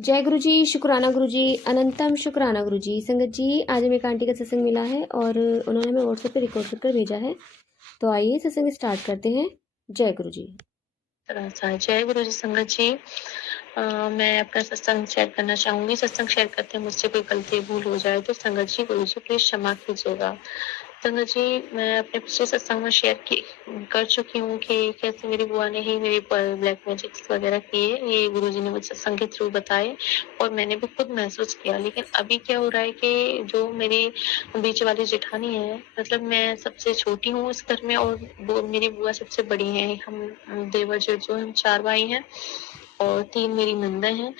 जय गुरु जी, शुक्राना गुरु जी, अनंतम शुक्राना गुरु जी। संगत जी, आज हमें एक आंटी का सत्संग मिला है और उन्होंने हमें व्हाट्सएप पे रिकॉर्ड कर भेजा है। तो आइए सत्संग स्टार्ट करते हैं। जय गुरु जी। जय गुरु जी। संगत जी, मैं अपना सत्संग शेयर करना चाहूंगी। सत्संग शेयर करते हैं मुझसे कोई गलती भूल हो जाए तो संगत जी गुरु जी प्लीज क्षमा कीजिएगा। संगत जी, मैं अपने पिछले सत्संग में कर चुकी हूँ कि कैसे मेरी बुआ ने ही मेरे पर ब्लैक मैजिक्स वगैरह किए। ये गुरु जी ने मुझे सत्संग के थ्रू बताए और मैंने भी खुद महसूस किया। लेकिन अभी क्या हो रहा है कि जो मेरी बीच वाली जेठानी है, मतलब मैं सबसे छोटी हूँ इस घर में और वो मेरी बुआ सबसे बड़ी है। हम देवर जेठ जो हम 4 भाई हैं और 3 मेरी नंदें हैं।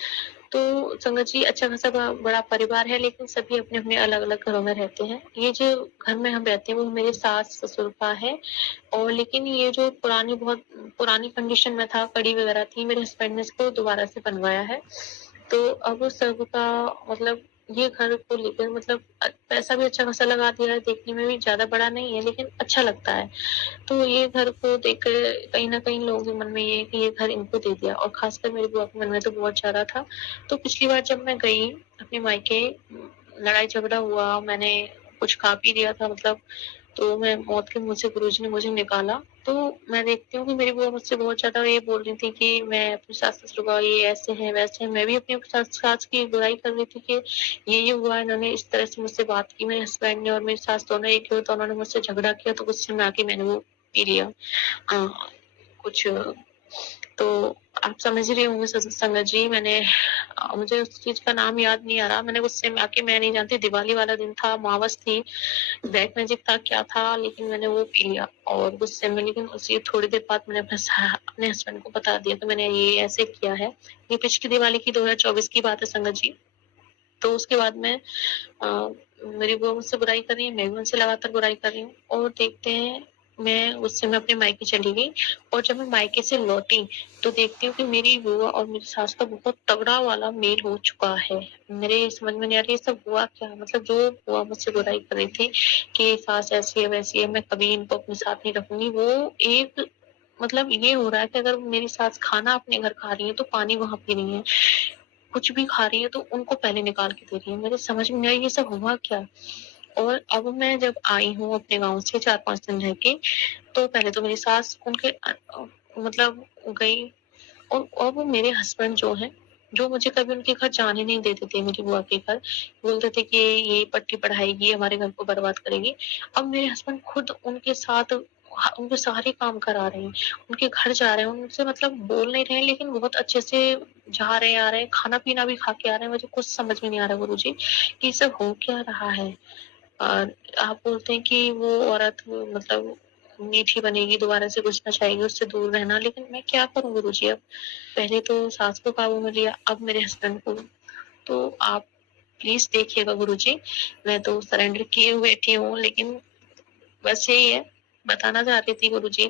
तो संगत जी, अच्छा खासा बड़ा परिवार है, लेकिन सभी अपने-अपने अलग-अलग घरों में रहते हैं। ये जो घर में हम रहते हैं वो मेरे सास-ससुर का है और लेकिन ये जो बहुत पुरानी कंडीशन में था, कड़ी वगैरह थी, मेरे हस्बैंड ने इसको दोबारा से बनवाया है। तो अब सबका मतलब ये घर को लेकर मतलब पैसा भी अच्छा खासा लगा दिया है, देखने में भी ज़्यादा बड़ा नहीं है लेकिन अच्छा लगता है। तो ये घर को देखकर कहीं न कहीं लोगों के मन में ये है कि ये घर इनको दे दिया और ख़ासकर मेरी बुआ के मन में तो बहुत ज़्यादा था। तो पिछली बार जब मैं गई अपने मायके, लड़ाई झगड़ा हुआ, मैंने कुछ खा पी लिया था मतलब, तो मैं मौत के मुँह से गुरुजी ने मुझे निकाला। तो मैं देखती हूँ कि मेरी बुआ मुझसे बहुत ज़्यादा ये बोल रही थी कि मैं अपने सास-ससुर का ये ऐसे हैं, वैसे हैं। मैं भी अपनी सास की बुराई कर रही थी कि ये हुआ, इन्होंने इस तरह से मुझसे बात की। मेरे हस्बैंड ने और मेरी सास दोनों एक ही हो, तो उन्होंने मुझसे झगड़ा किया, तो गुस्से में आके मैंने वो पी लिया। अ, कुछ तो आप समझ ही रहे होंगे संगत जी, मुझे उस चीज़ का नाम याद नहीं आ रहा। मैंने गुस्से में आके, मैं नहीं जानती, दिवाली वाला दिन था, अमावस थी, ब्लैक मैजिक था, क्या था, लेकिन मैंने वो पी लिया और गुस्से में। लेकिन उसी थोड़ी देर बाद मैंने अपने हस्बैंड को बता दिया कि मैंने ये ऐसे किया है। ये पिछली दिवाली की 2024 की बात है संगत जी। तो उसके बाद अ, मेरी बुआ मुझसे बुराई कर रही है, मैं भी उनसे लगातार बुराई कर रही हूँ और देखते हैं, मैं गुस्से में अपने मायके चली गई और जब मैं मायके से लौटी तो देखती हूँ कि मेरी बुआ और मेरी सास का बहुत तगड़ा वाला मेल हो चुका है। मेरे समझ में नहीं आ रही ये सब हुआ क्या? मतलब जो बुआ मुझसे बुराई कर रही थी कि सास ऐसी है, वैसी है, मैं कभी इनको अपने साथ नहीं रखूँगी, वो एक मतलब ये हो रहा है कि अगर मेरी सास खाना अपने घर खा रही है तो पानी वहाँ पी रही है। कुछ भी खा रही है तो उनको पहले निकाल के दे रही है। मेरे समझ में नहीं आई ये सब हुआ क्या? और अब मैं जब आई हूँ अपने गाँव से 4-5 दिन रह के, तो पहले तो मेरी सास मतलब गई और अब मेरे हस्बैंड जो हैं, जो मुझे कभी उनके घर जाने नहीं देते थे, मेरी बुआ के घर। बोलते थे कि ये पट्टी पढ़ाएगी, हमारे घर को बर्बाद करेगी। अब मेरे हस्बैंड खुद उनके साथ उनके सारे काम करा रहे हैं, उनके घर जा रहे हैं, उनसे मतलब बोल नहीं रहे हैं लेकिन बहुत अच्छे से जा रहे हैं, आ रहे हैं, खाना-पीना भी खा के आ रहे हैं। मुझे कुछ समझ में नहीं आ रहा गुरुजी कि ये सब हो क्या रहा है? आप बोलते हैं कि वो औरत मतलब मीठी बनेगी, दोबारा से कुछ ना चाहेगी, उससे दूर रहना, लेकिन मैं क्या करूँ गुरुजी अब? पहले तो सास को काबू में लिया, अब मेरे हस्बैंड को। तो आप प्लीज़ देखिएगा गुरुजी, मैं तो सरेंडर किए हुए बैठी हूँ, लेकिन बस यही है, बताना चाहती थी गुरुजी।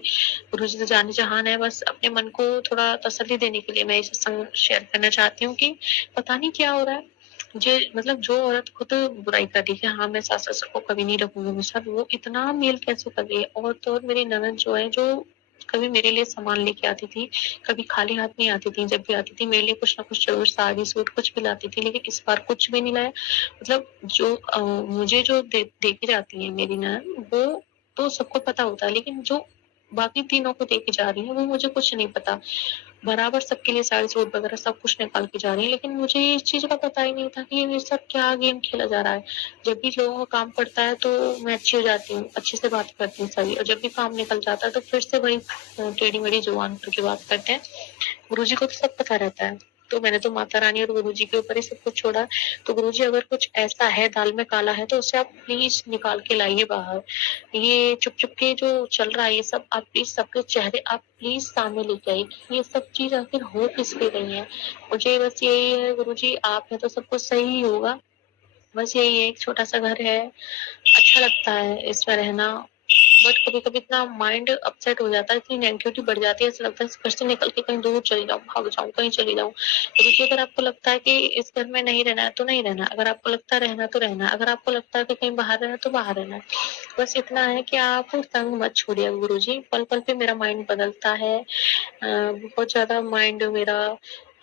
गुरुजी तो जाने-जहान है, बस अपने मन को थोड़ा तसल्ली देने के लिए मैं ये सत्संग शेयर करना चाहती हूँ कि पता नहीं क्या हो रहा है। मुझे मतलब जो औरत खुद बुराई कर रही है, हाँ, मैं सास-ससुर को कभी नहीं रखूँगी मेरे साथ, वो इतना मेल कैसे कर रही है? और तो और मेरी ननद जो है, जो कभी मेरे लिए सामान लेके आती थी, कभी खाली हाथ नहीं आती थी, जब भी आती थी मेरे लिए कुछ ना कुछ ज़रूर साड़ी, सूट कुछ भी लाती थी, लेकिन इस बार कुछ भी नहीं लाया। मतलब मुझे जो दे के जाती है मेरी ननद, वो तो सबको पता होता है, लेकिन जो बाकी तीनों को दे के जा रही है, वो मुझे कुछ नहीं पता। बराबर सबके लिए साड़ी सूट वगैरह सब कुछ निकाल के जा रही है, लेकिन मुझे इस चीज़ का पता ही नहीं था कि ये सब क्या गेम खेला जा रहा है। जब भी लोगों का काम पड़ता है तो मैं अच्छी हो जाती हूँ, अच्छे से बात करती हूँ सभी, और जब भी काम निकल जाता है तो फिर से वही टेढ़ी-मेढ़ी जुबान करके बात करते हैं। गुरुजी को तो सब पता रहता है। तो मैंने तो माता रानी और गुरुजी के ऊपर ही सब कुछ छोड़ा। तो गुरुजी, अगर कुछ ऐसा है, दाल में काला है, तो उसे आप प्लीज़ निकाल के लाइए बाहर। ये चुप-चुप के जो चल रहा है ये सब, आप प्लीज़ सबके चेहरे आप प्लीज़ सामने लेके आइए कि ये सब चीज़ आखिर हो किस लिए रही है। मुझे बस यही है गुरुजी, आप हैं तो सब कुछ सही ही होगा। बस यही है, एक छोटा-सा घर है, अच्छा लगता है इसमें रहना, बट कभी-कभी इतना माइंड अपसेट हो जाता है, इतनी नेगेटिविटी बढ़ जाती है, ऐसा लगता है इस घर से निकल के कहीं दूर चली जाऊँ, भाग जाऊँ, कहीं चली जाऊँ। तो देखिए, अगर आपको लगता है कि इस घर में नहीं रहना है, तो नहीं रहना। अगर आपको लगता है रहना, तो रहना। अगर आपको लगता है कि कहीं बाहर रहना है, तो बाहर रहना है। बस इतना है कि आप संग मत छोड़िए गुरुजी। पल-पल पे मेरा माइंड बदलता है। बहुत ज़्यादा माइंड मेरा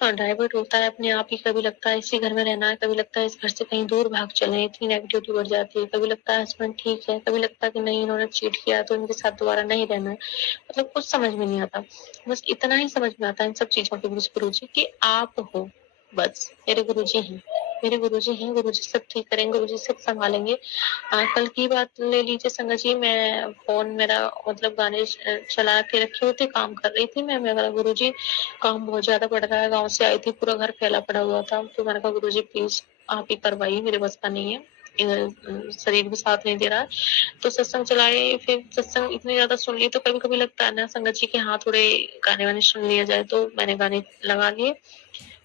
डाइवर्ट होता है अपने आप ही। कभी लगता है इसी घर में रहना है, कभी लगता है इस घर से कहीं दूर भाग चलें, इतनी नेगेटिविटी बढ़ जाती है। कभी लगता है हस्बैंड ठीक है, कभी लगता है कि नहीं इन्होंने चीट किया तो इनके साथ दोबारा नहीं रहना है। मतलब कुछ समझ में नहीं आता। बस इतना ही समझ में आता है इन सब चीज़ों के बीच गुरुजी कि आप हो, बस मेरे गुरुजी हैं। मेरे गुरुजी हैं, गुरुजी सब ठीक करेंगे, गुरुजी सब सँभालेंगे। कल की बात ले लीजिए संगत जी, मैं फ़ोन मेरा मतलब गाने चला के रखे हुए थे, काम कर रही थी मैं बोला गुरुजी काम बहुत ज़्यादा बढ़ रहा है, गाँव से आई थी, पूरा घर फैला पड़ा हुआ था। तो मैंने कहा गुरुजी प्लीज़ आप ही करवाइए, मेरे बस का नहीं है। शरीर भी साथ नहीं दे रहा है। तो सत्संग चलाए, फिर सत्संग इतनी ज़्यादा सुन ली तो कभी-कभी लगता है ना संगत जी कि हाँ, थोड़े गाने-वाने सुन लिया जाए, तो मैंने गाने लगा लिए।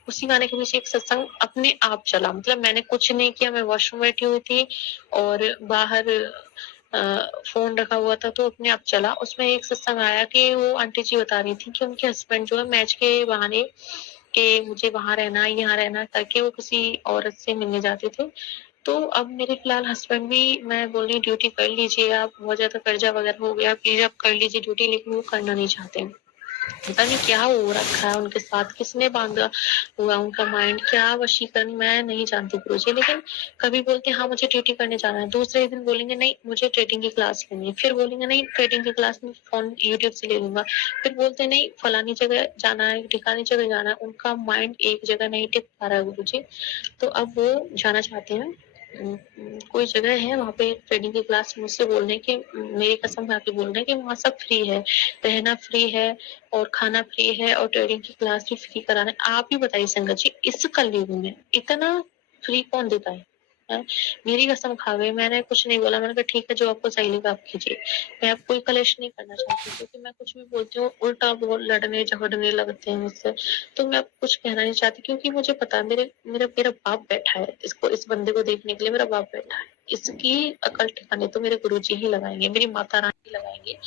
उसी गाने के पीछे एक सत्संग अपने आप चला, मतलब मैंने कुछ नहीं किया, मैं वॉशरूम बैठी हुई थी और बाहर फ़ोन रखा हुआ था तो अपने आप चला। उसमें एक सत्संग आया कि वो आंटी जी बता रही थी कि उनके हस्बैंड जो है मैच के बहाने कि मुझे वहाँ रहना है, यहाँ रहना है करके वो किसी औरत से मिलने जाते थे। तो अब मेरे फिलहाल हस्बैंड भी मैं बोल रही हूँ ड्यूटी कर लीजिए आप, बहुत ज़्यादा कर्जा वगैरह हो गया, प्लीज़ आप कर लीजिए ड्यूटी, लेकिन वो करना नहीं चाहते हैं। पता नहीं क्या हो रखा है उनके साथ, किसने बांधा हुआ उनका माइंड, क्या वशीकरण मैं नहीं जानती गुरुजी। लेकिन कभी बोलते हैं हाँ मुझे ट्रेडिंग करने जाना है, दूसरे दिन बोलेंगे नहीं मुझे ट्रेडिंग की क्लास लेनी है, फिर बोलेंगे नहीं ट्रेडिंग की क्लास में फोन यूट्यूब से ले लूंगा, फिर बोलते नहीं फलानी जगह जाना है, ठिकानी जगह जाना है। उनका माइंड एक जगह नहीं टिक पा रहा है गुरुजी। तो अब वो जाना चाहते हैं। कोई जगह है वहाँ पे ट्रेडिंग की क्लास, मुझसे बोल रहे हैं कि मेरी कसम खा के बोल रहे हैं कि वहाँ सब फ्री है, रहना फ्री है और खाना फ्री है और ट्रेडिंग की क्लास भी फ्री कराना है। आप ही बताइए संगत जी, इस कलयुग में इतना फ्री कौन देता है? मेरी कसम खा गई, मैंने कुछ नहीं बोला, मैंने कहा ठीक है जो आपको सही लगा आप कीजिए। मैं अब कोई कलेश नहीं करना चाहती, क्योंकि मैं कुछ भी बोलती हूँ उल्टा वो लड़ने झगड़ने लगते हैं मुझसे। तो मैं अब कुछ कहना नहीं चाहती, क्योंकि मुझे पता है मेरे मेरा मेरा बाप बैठा है, इसको इस बंदे को देखने के लिए मेरा बाप बैठा है। इसकी अकल ठिकाने तो मेरे गुरुजी ही लगाएंगे, मेरी माता रानी लगाएंगे।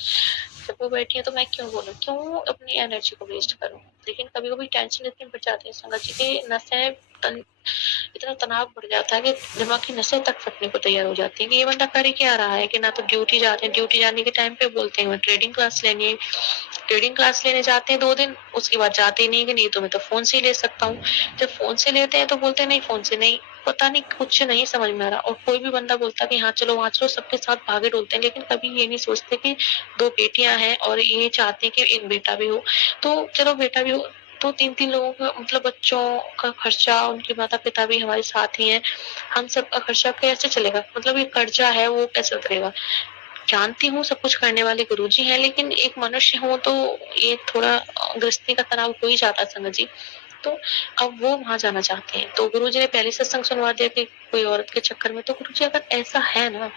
जब वो बैठी है तो मैं क्यों बोलूं, क्यों अपनी एनर्जी को वेस्ट करूं। लेकिन कभी कभी टेंशन इतनी बढ़ जाती है संगत जी की, नसें इतना तनाव बढ़ जाता है कि दिमाग की नसें तक फटने को तैयार हो जाती है कि ये बंदा कर ही क्या रहा है। कि ना तो ड्यूटी जाते हैं, ड्यूटी जाने के टाइम पे बोलते हैं मैं ट्रेडिंग क्लास लेनी है, ट्रेडिंग क्लास लेने जाते हैं 2 दिन, उसके बाद जाते ही नहीं कि नहीं तो मैं तो फोन से ही ले सकता हूँ। जब फोन से लेते हैं तो बोलते हैं नहीं फोन से नहीं। पता नहीं कुछ नहीं समझ में आ रहा। और कोई भी बंदा बोलता है कि हाँ चलो वहाँ चलो, सबके साथ भागे डोलते हैं, लेकिन कभी ये नहीं सोचते कि 2 बेटियां हैं और ये चाहते हैं कि एक बेटा भी हो। तो चलो बेटा भी हो तो 3-3 लोगों का मतलब बच्चों का खर्चा, उनके माता पिता भी हमारे साथ ही हैं, हम सबका खर्चा कैसे चलेगा, मतलब ये कर्जा है वो कैसे उतरेगा। जानती हूँ सब कुछ करने वाले गुरुजी हैं, लेकिन एक मनुष्य हूँ तो ये थोड़ा गृहस्थी का तनाव हो ही जाता है संगत जी। तो अब वो वहां जाना चाहते हैं, तो गुरुजी ने पहले सत्संग सुनवा दिया कि कोई औरत के चक्कर में। तो गुरुजी अगर ऐसा है ना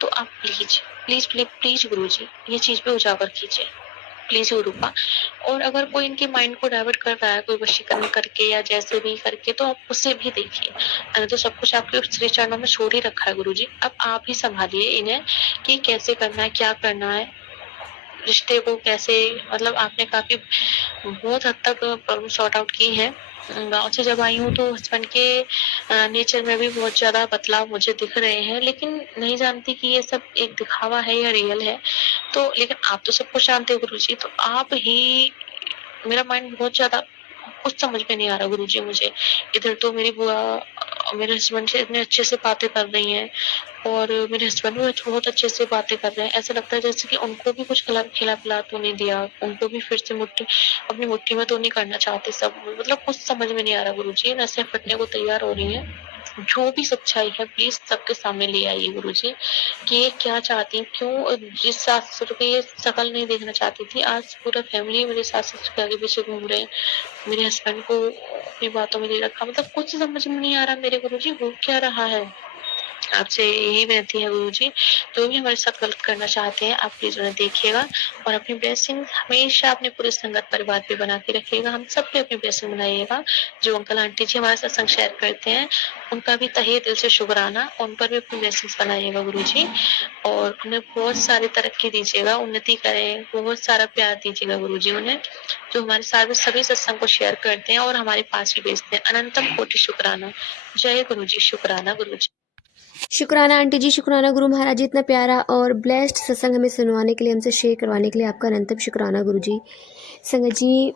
तो आप प्लीज प्लीज प्लीज प्लीज गुरुजी ये चीज पे उजागर कीजिए, प्लीज गुरुपा। और अगर कोई इनके माइंड को डाइवर्ट कर रहा है कोई वशीकरण करके या जैसे भी करके, तो आप उसे भी देखिए। मैंने तो सब कुछ आपके श्री चरणों में छोड़ ही रखा है गुरुजी, अब आप ही संभालिए इन्हें कि कैसे करना है, क्या करना है, रिश्ते को कैसे, मतलब आपने काफी बहुत हद तक प्रॉब्लम सॉर्ट आउट की है। गाँव से जब आई हूँ तो हस्बैंड के नेचर में भी बहुत ज़्यादा बदलाव मुझे दिख रहे हैं, लेकिन नहीं जानती कि ये सब एक दिखावा है या रियल है। तो लेकिन आप तो सब कुछ जानते हो गुरुजी, तो आप ही, मेरा माइंड बहुत ज़्यादा कुछ समझ में नहीं आ रहा गुरुजी मुझे। इधर तो मेरी बुआ मेरे हस्बैंड से इतने अच्छे से बातें कर रही हैं और मेरे हस्बैंड भी बहुत अच्छे से बातें कर रहे हैं। ऐसा लगता है जैसे कि उनको भी कुछ खिला-पिला तो नहीं दिया, उनको भी फिर से अपनी मुट्ठी में तो नहीं करना चाहते सब। मतलब कुछ समझ में नहीं आ रहा गुरुजी, नसें फटने को तैयार हो रही हैं। जो भी सच्चाई है प्लीज़ सबके सामने ले आइए गुरुजी, कि ये क्या चाहती हैं, क्यों जिस सास-ससुर की ये शकल नहीं देखना चाहती थी, आज पूरा फैमिली मेरे सास-ससुर के आगे-पीछे घूम रहे हैं। मेरे हस्बैंड को अपनी बातों में ले रखा, मतलब कुछ समझ में नहीं आ रहा मेरे गुरुजी हो क्या रहा है। आपसे यही विनती है गुरुजी, जो भी हमारे साथ गलत करना चाहते हैं आप प्लीज उन्हें देखिएगा और अपनी ब्लेसिंग हमेशा अपने पूरे संगत परिवार पे बना के रखिएगा। हम सब पे अपनी ब्लेसिंग बनाइएगा। जो अंकल आंटी जी हमारे साथ सत्संग शेयर करते हैं उनका भी तहे दिल से शुक्राना, उन पर भी अपनी ब्लेसिंग्स बनाइएगा गुरुजी और उन्हें बहुत सारी तरक्की दीजिएगा, उन्नति करें, बहुत सारा प्यार दीजिएगा गुरुजी उन्हें, जो हमारे साथ में सभी सत्संग को शेयर करते हैं और हमारे पास भी भेजते हैं। अनंतम कोटि शुक्राना। जय गुरुजी, शुक्राना गुरुजी। शुक्राना आंटी जी, शुक्राना गुरु महाराज जी, इतना प्यारा और ब्लेस्ड सत्संग हमें सुनवाने के लिए, हमसे शेयर करवाने के लिए आपका अनंतम शुक्राना गुरु जी। संगत जी,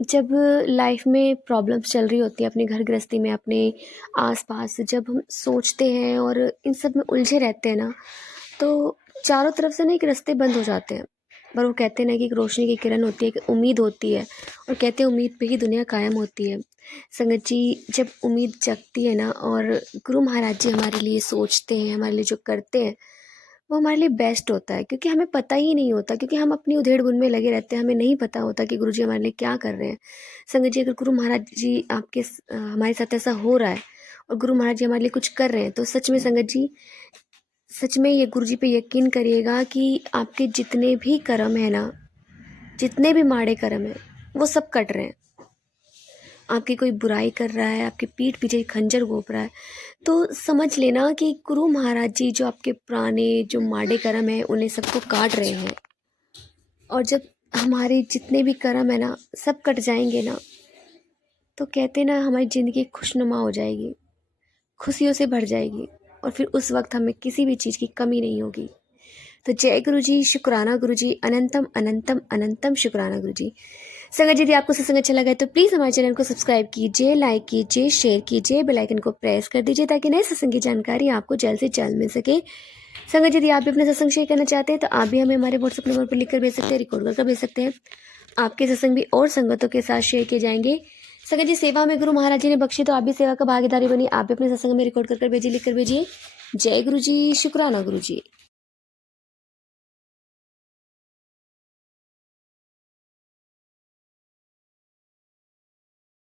जब लाइफ में प्रॉब्लम्स चल रही होती है अपने घर गृहस्थी में, अपने आसपास, जब हम सोचते हैं और इन सब में उलझे रहते हैं ना, तो चारों तरफ से ना एक रास्ते बंद हो जाते हैं। पर वो कहते हैं ना कि एक रोशनी की किरण होती है, एक उम्मीद होती है, और कहते हैं उम्मीद पे ही दुनिया कायम होती है। संगत जी, जब उम्मीद जगती है ना और गुरु महाराज जी हमारे लिए सोचते हैं, हमारे लिए जो करते हैं, वो हमारे लिए बेस्ट होता है, क्योंकि हमें पता ही नहीं होता, क्योंकि हम अपनी उधेड़-बुन में लगे रहते हैं, हमें नहीं पता होता कि गुरुजी हमारे लिए क्या कर रहे हैं। संगत जी, अगर गुरु महाराज जी हमारे साथ ऐसा हो रहा है और गुरु महाराज जी हमारे लिए कुछ कर रहे हैं, तो सच में संगत जी, सच में ये गुरुजी पे यकीन करिएगा कि आपके जितने भी कर्म है ना, जितने भी माड़े कर्म हैं, वो सब कट रहे हैं। आपकी कोई बुराई कर रहा है, आपकी पीठ पीछे खंजर घोंप रहा है, तो समझ लेना कि गुरु महाराज जी जो आपके पुराने जो माड़े कर्म हैं उन्हें सबको काट रहे हैं। और जब हमारे जितने भी कर्म है ना सब कट जाएंगे ना, तो कहते ना हमारी ज़िंदगी खुशनुमा हो जाएगी, खुशियों से भर जाएगी, और फिर उस वक्त हमें किसी भी चीज़ की कमी नहीं होगी। तो जय गुरु जी, शुक्राना गुरु जी, अनंतम अनंतम अनंतम शुक्राना गुरु जी। संगत जी, यदि आपको सत्संग अच्छा लगा है तो प्लीज़ हमारे चैनल को सब्सक्राइब कीजिए, लाइक कीजिए, शेयर कीजिए, बेल आइकन को प्रेस कर दीजिए ताकि नए सत्संग की जानकारी आपको जल्द से जल्द मिल सके। संगत जी, यदि आप भी अपना सत्संग शेयर करना चाहते हैं तो आप भी हमें हमारे व्हाट्सएप नंबर पर लिखकर भेज सकते हैं, रिकॉर्ड कर भेज सकते हैं। आपके सत्संग भी और संगतों के साथ शेयर किए जाएंगे। संगत जी, सेवा में गुरु महाराज जी ने बख्शी, तो आप भी सेवा का भागीदारी बनी, आप भी अपने सत्संग में रिकॉर्ड कर भेजिए, लिख कर भेजिए। जय गुरु जी, शुक्राना गुरु जी।